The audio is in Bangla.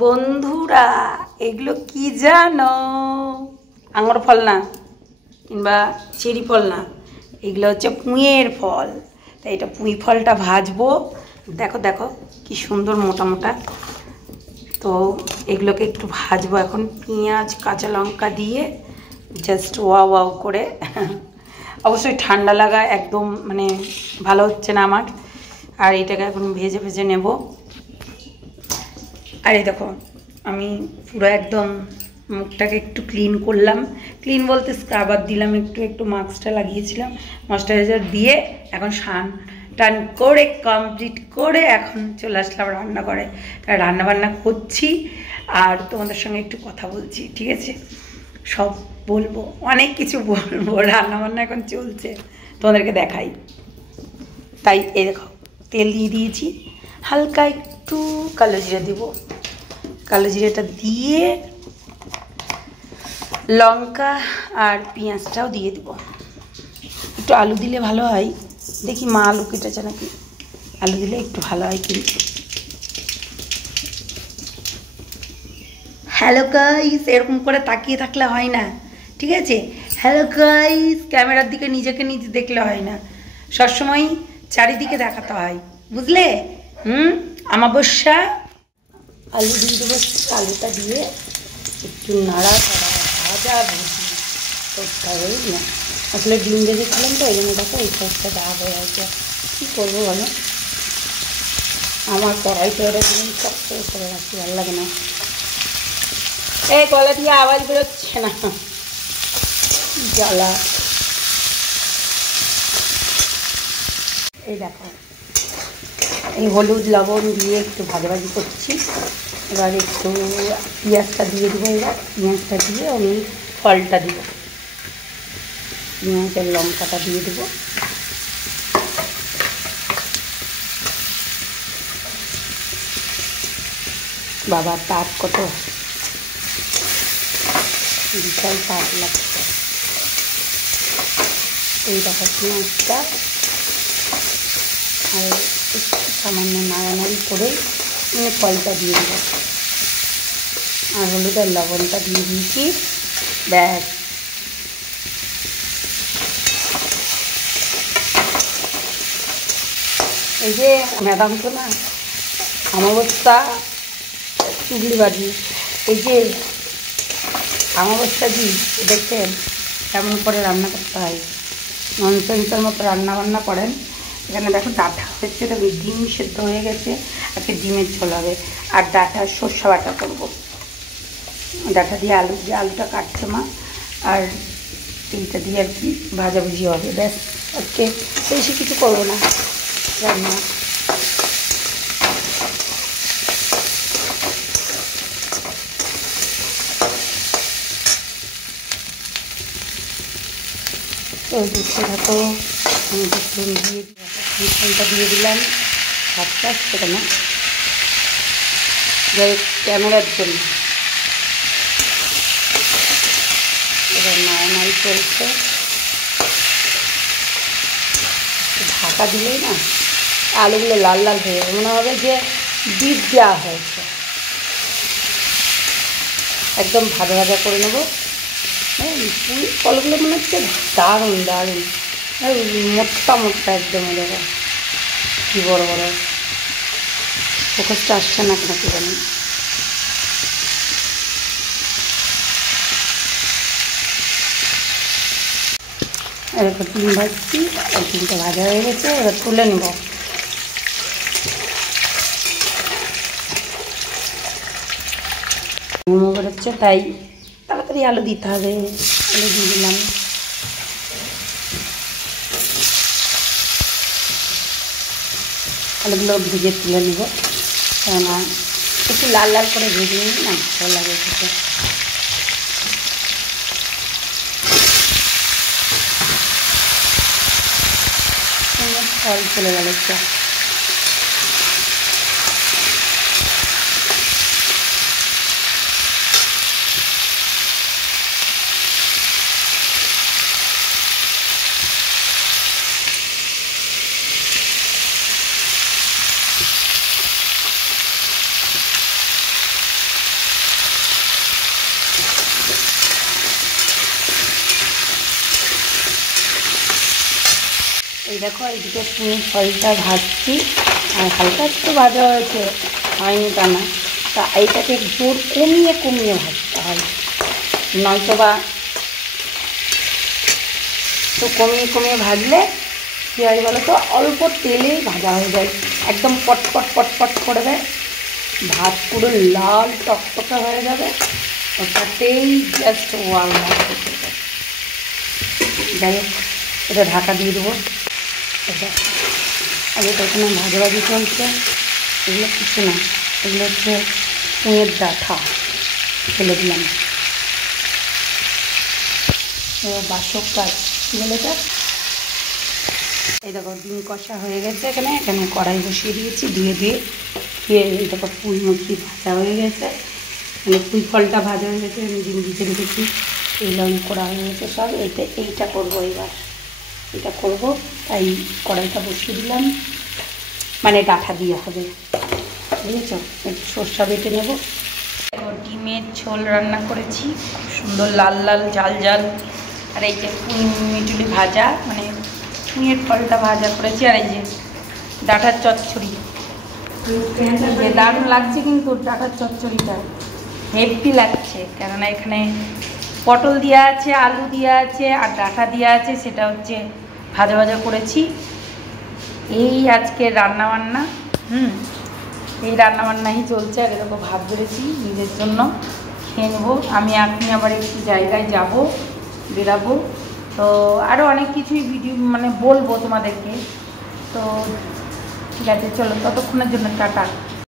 বন্ধুরা এগুলো কি জানো? আঙুর ফল না, কিংবা চেরি ফল না, এগুলো হচ্ছে পুঁইয়ের ফল। তাই এটা পুঁই ফলটা ভাজবো। দেখো দেখো কি সুন্দর মোটা মোটা। তো এগুলোকে একটু ভাজবো এখন, পেঁয়াজ কাঁচা লঙ্কা দিয়ে জাস্ট ওয়াও ওয়াও করে। অবশ্যই ঠান্ডা লাগা একদম মানে ভালো হচ্ছে না আমার। আর এটাকে এখন ভেজে ভেজে নেব। আর এই দেখো আমি পুরো একদম মুখটাকে একটু ক্লিন করলাম। ক্লিন বলতে স্ক্রাবার দিলাম, একটু একটু মাস্কটা লাগিয়েছিলাম, ময়শ্চারাইজার দিয়ে এখন স্নান টান করে কমপ্লিট করে এখন চলে আসলাম রান্না করে। রান্না বান্না করছি আর তোমাদের সঙ্গে একটু কথা বলছি, ঠিক আছে? সব বলবো, অনেক কিছু বলবো। রান্নাবান্না এখন চলছে, তোমাদেরকে দেখাই। তাই এই দেখো তেল দিয়ে দিয়েছি, হালকা একটু কালো জিরা দেবো। কালো জিরাটা দিয়ে লঙ্কা আর পেঁয়াজটাও দিয়ে দেবো। একটু আলু দিলে ভালো হয়, দেখি মা আলু কেটেছে নাকি। আলু দিলে একটু ভালো হয় কিন্তু। হ্যালো গাইস, এরকম করে তাকিয়ে থাকলে হয় না, ঠিক আছে? হ্যালো গাইস, ক্যামেরার দিকে নিজেকে নিজে দেখলে হয় না, সবসময় চারিদিকে দেখাতে হয়, বুঝলে? আমাবস্যা। আলু দিয়ে দেবো, আলুটা দিয়ে একটু নাড়া চাড়া ভাজা ভুজি করতে হবে না। আসলে ডিম ভেজেছিলাম তো, এই জন্য দেখো এই সাইজটা দেওয়া হয়ে আছে। কী করবো বলো, আমার কড়াইটা এরকম শক্ত করে রাখতে ভালো লাগে না। এই গলা দিয়ে আওয়াজ বেরোচ্ছে না, জ্বালা। এই দেখো এই হলুদ লবণ দিয়ে একটু ভাজাভাজি করছি। এবার একটু পেঁয়াজটা দিয়ে দেবো। এবার পেঁয়াজটা দিয়ে আমি ফলটা দিব, পেঁয়াজের লঙ্কাটা দিয়ে দেবো। বাবা তাপ কত, বিশাল তাপ লাগছে। এই দেখো পেঁয়াজটা আর একটু সামান্য নাড়ানাড়ি করে মানে ফলটা দিয়ে দেবো আর হলুদ আর লবণটা দিয়ে দিয়েছি। ব্যাস, এই যে ম্যাডাম তো না, আমাবস্যা চুগলি বাজি, এই যে আমাবস্যা জি দেখছেন কেমন করে রান্না করতে হয়, ননসেন্সের মতো রান্না বান্না করেন। এখানে দেখো ডাঁটা হচ্ছে, তো ডিম সেদ্ধ হয়ে গেছে, আজকে ডিমের ঝোল হবে। আর ডাঁটা সর্ষে বাটা করবো, ডাঁটা দিয়ে আলুটা কাটছে মা, আর এইটা দিয়ে আর কি ভাজাভুজি হবে। ব্যাস, আজকে বেশি কিছু করবো না রান্না। তো দেখতে থাকো, আমি দেখুন দিয়ে ফলটা দিয়ে দিলাম। ভাতটা আসছে কেন ক্যামেরার জন্য। এবার নাড়ানাড়ি চলছে, ঢাকা দিলেই না আলুগুলো লাল লাল হয়ে যাবে, মনে হবে যে বীজ দেওয়া হয়েছে। একদম ভাজা ভাজা করে নেবো। পুঁই ফলগুলো মনে হচ্ছে দারুণ দারুণ, মোটা মোটা একদম। দেখো কি বড় বড়, ফোকাসটা আসছে না কেন কি জানি। এরপর ডিম ভাজছি, আর ডিমটা ভাজা হয়ে গেছে, এবার তুলে নেব। মোমো বেরোচ্ছে, তাই তাড়াতাড়ি আলু দিতে হবে। আলু দিয়ে দিলাম। আলুগুলো ভেজে তুলে নেব, কেননা একটু লাল লাল করে ভেজে নিই না, ভালো লাগে খেতে। ফল চলে গেল একটা। দেখো এইদিকে পুঁই ফলটা ভাজছি, আর হালকা একটু ভাজা হয়েছে, হয়নি তা না। তা এইটাকে জোর কমিয়ে কমিয়ে ভাজতে হয়, নয়তো বা তো কমিয়ে কমিয়ে ভাজলে কী হয় বলো তো, অল্প তেলেই ভাজা হয়ে যায়, একদম পটপট পটপট করবে, ভাত পুরো লাল টকটকে হয়ে যাবে, ওটাতেই জাস্ট ওয়াও। যাই হোক, এটা ঢাকা দিয়ে দেবো। এটা আগে তো এখানে ভাজাভাজি চলছে, এগুলো কিছু না, এগুলো হচ্ছে পুঁয়ের ডাঁটা ফেলে দিলাম, বাসক কাজ কী বলে এটা। এই দেখো ডিম কষা হয়ে গেছে, এখানে এখানে কড়াই বসিয়ে দিয়েছি, দিয়ে এই দেখো পুঁই মুরগি ভাজা হয়ে গেছে, মানে পুঁই ফলটা ভাজা হয়ে গেছে, আমি ডিম দিতে রেখেছি, এইগুলো করা হয়ে গেছে সব। এইটা করবো এবার, এটা করবো, তাই কড়াইটা বসিয়ে দিলাম, মানে ডাঁটা দিয়ে হবে, বুঝেছো। একটু সর্ষা বেটে নেবো। ডিমের ঝোল রান্না করেছি, খুব সুন্দর লাল লাল জাল জাল। আর এই যে পুঁই মিটুলি ভাজা, মানে পুঁইয়ের ফলটা ভাজা করেছি, আর এই যে ডাঁটার চচ্চড়ি, যে দারুণ লাগছে কিন্তু ডাঁটার চচ্চড়িটা হেভি লাগছে, কেননা এখানে পটল দেওয়া আছে, আলু দেওয়া আছে, আর ডাঁটা দেওয়া আছে, সেটা হচ্ছে ভাজা ভাজা করেছি। এই আজকে রান্নাবান্না, এই রান্নাবান্নাই চলছে। আর এরকম ভাত বেড়েছি নিজের জন্য, খেয়ে নেবো। আমি এখন আবার একটু জায়গায় যাব, বেরাবো, তো আরও অনেক কিছুই ভিডিও মানে বলবো তোমাদেরকে। তো ঠিক আছে, চলো, ততক্ষণের জন্য টাটা।